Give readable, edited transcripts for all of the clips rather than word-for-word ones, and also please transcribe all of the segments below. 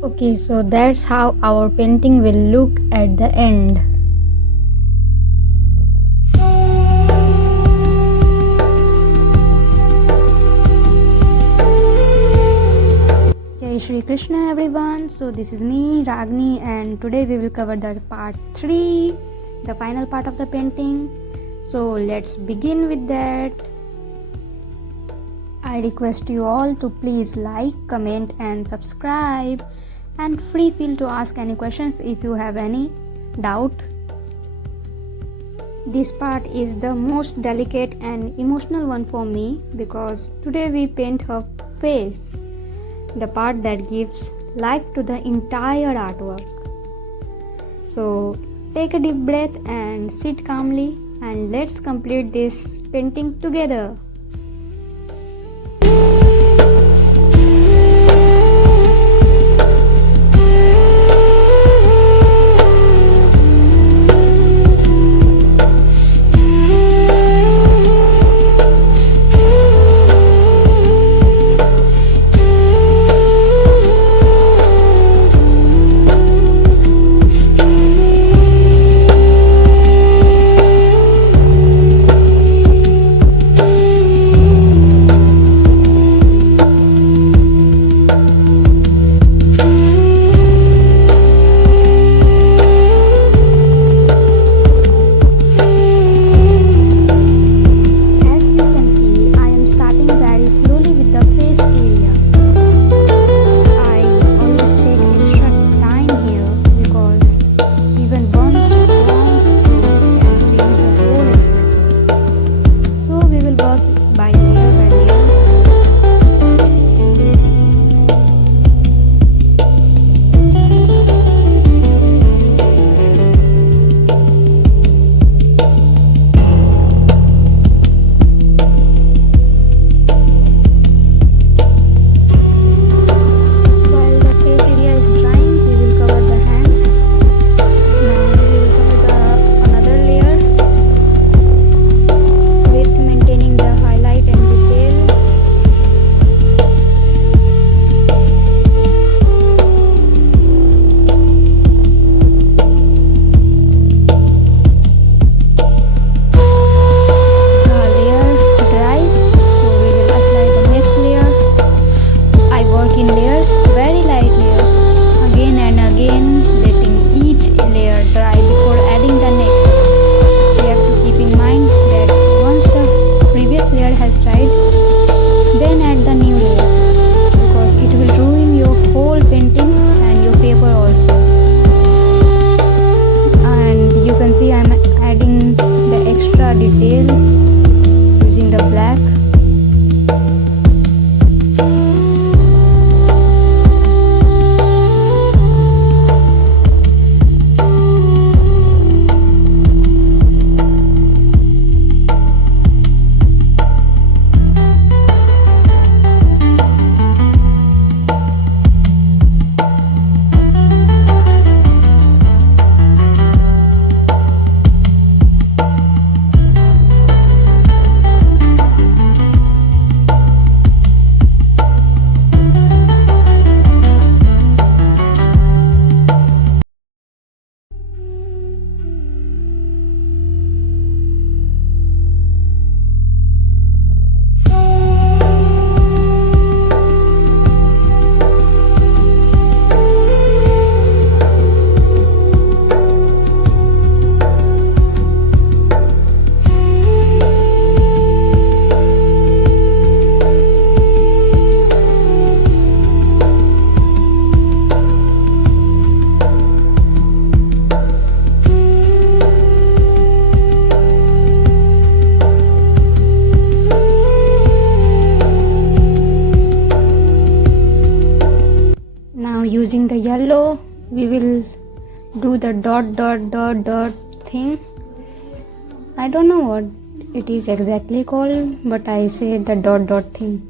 Okay, so that's how our painting will look at the end. Jai Shri Krishna everyone. So this is me Ragni, and today we will cover the part 3, the final part of the painting. So let's begin with that. I request you all to please like, comment and subscribe, and feel to ask any questions if you have any doubt. This part is the most delicate and emotional one for me because today we paint her face, the part that gives life to the entire artwork. So take a deep breath and sit calmly, and let's complete this painting together. Using the yellow we will do the dot thing. I don't know what it is exactly called, but I say the dot thing.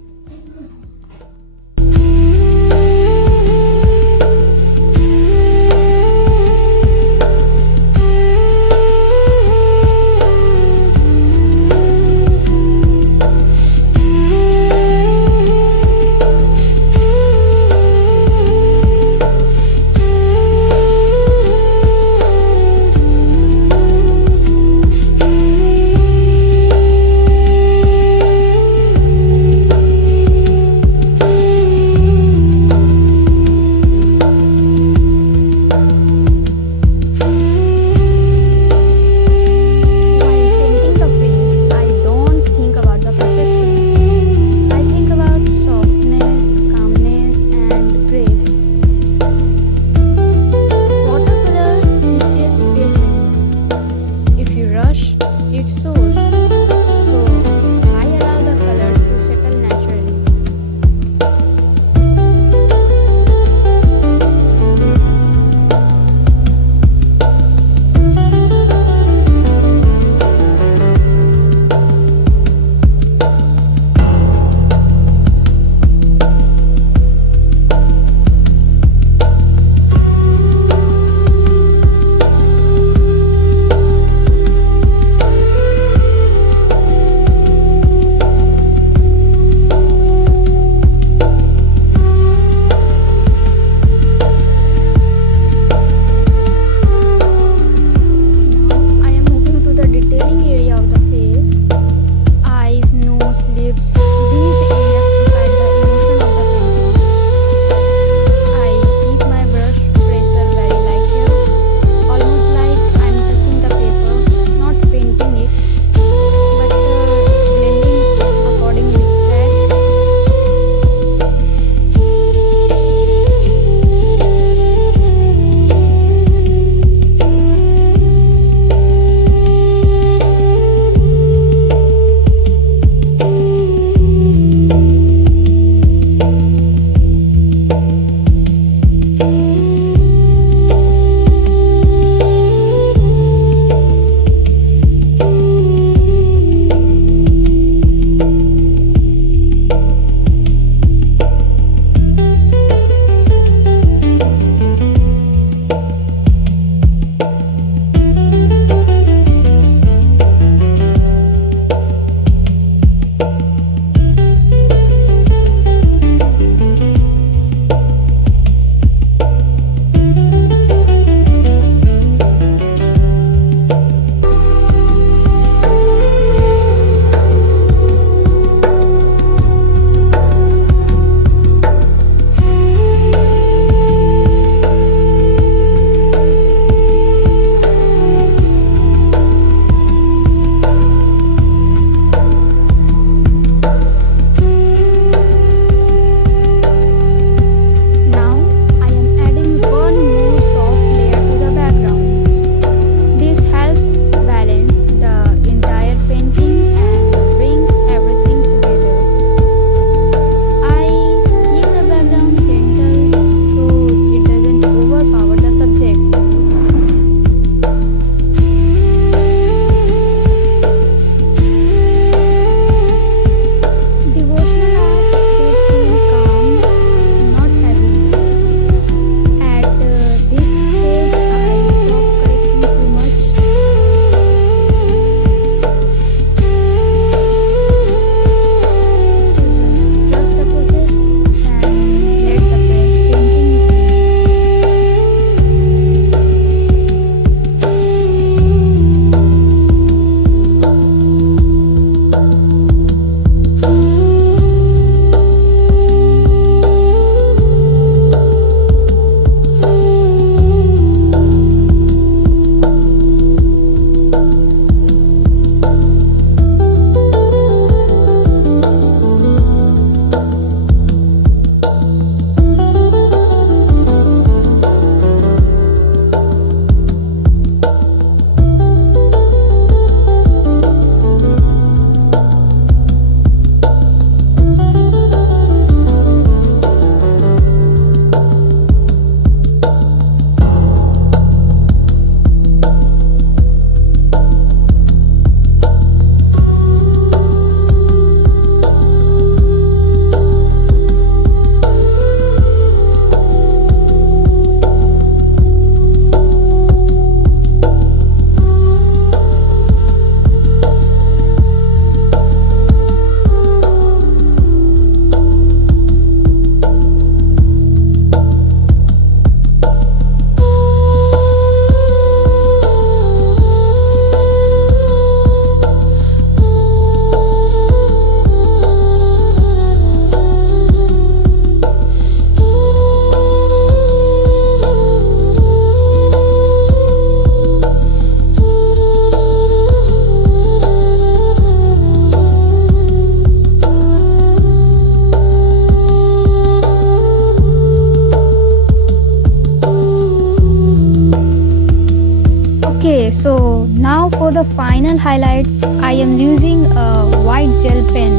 So now for the final highlights, I am using a white gel pen.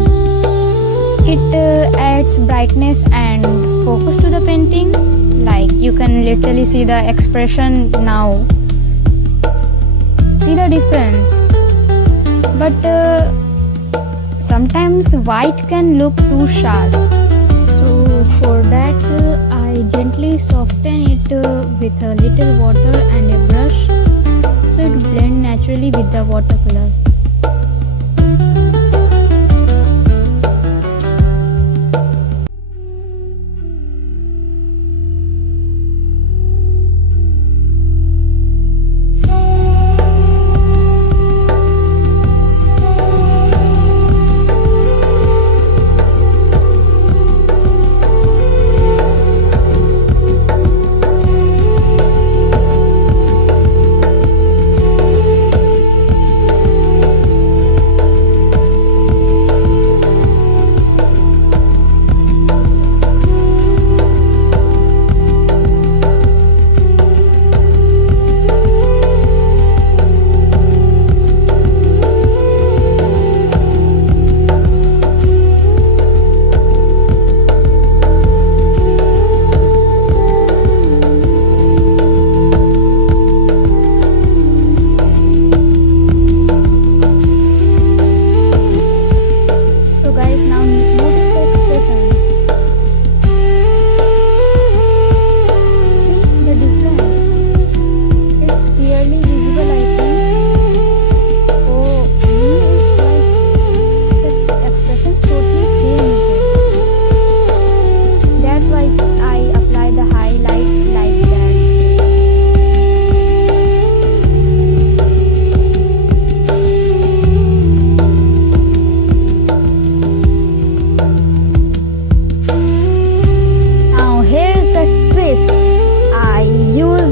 It adds brightness and focus to the painting. Like you can literally see the expression now. See the difference. But sometimes white can look too sharp. So for that I gently soften it with a little water and a brush, so it blends naturally with the watercolor.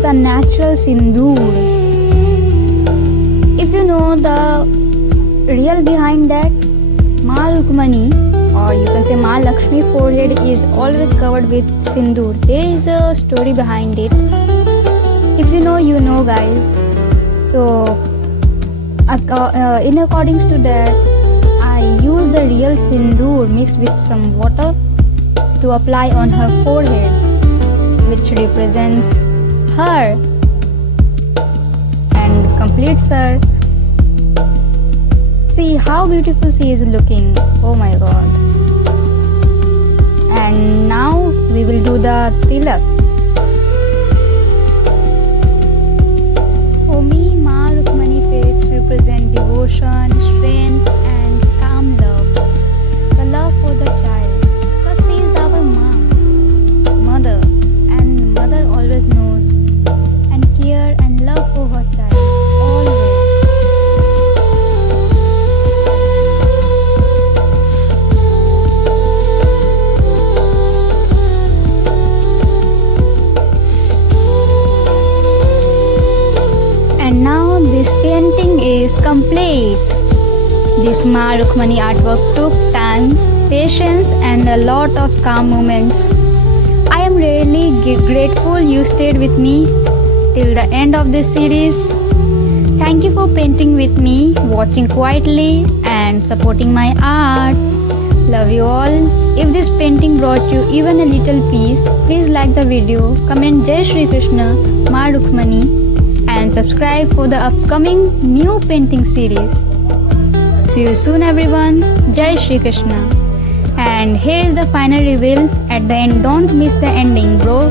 a natural sindoor. If you know the real behind that, Maa Rukmini, or you can say Maa Lakshmi forehead is always covered with sindoor. There is a story behind it. If you know, you know, guys. So in accordance to that, I use the real sindoor mixed with some water to apply on her forehead, which represents her and completes her. See how beautiful she is looking. Oh my god. And now we will do the tilak. For me, Maa Rukmini face represent devotion, strength and calm love. The love for the child. Because she is our mother. And mother always knows and care and love for her child. Always. And now this painting is complete. This Maa Rukmini artwork took time, patience and a lot of calm moments. I am really grateful you stayed with me till the end of this series. Thank you for painting with me, watching quietly and supporting my art. Love you all. If this painting brought you even a little peace, please like the video, comment Jai Shri Krishna, Maa Rukmini and subscribe for the upcoming new painting series. See you soon everyone. Jai Shri Krishna. And here is the final reveal at the end. Don't miss the ending, bro.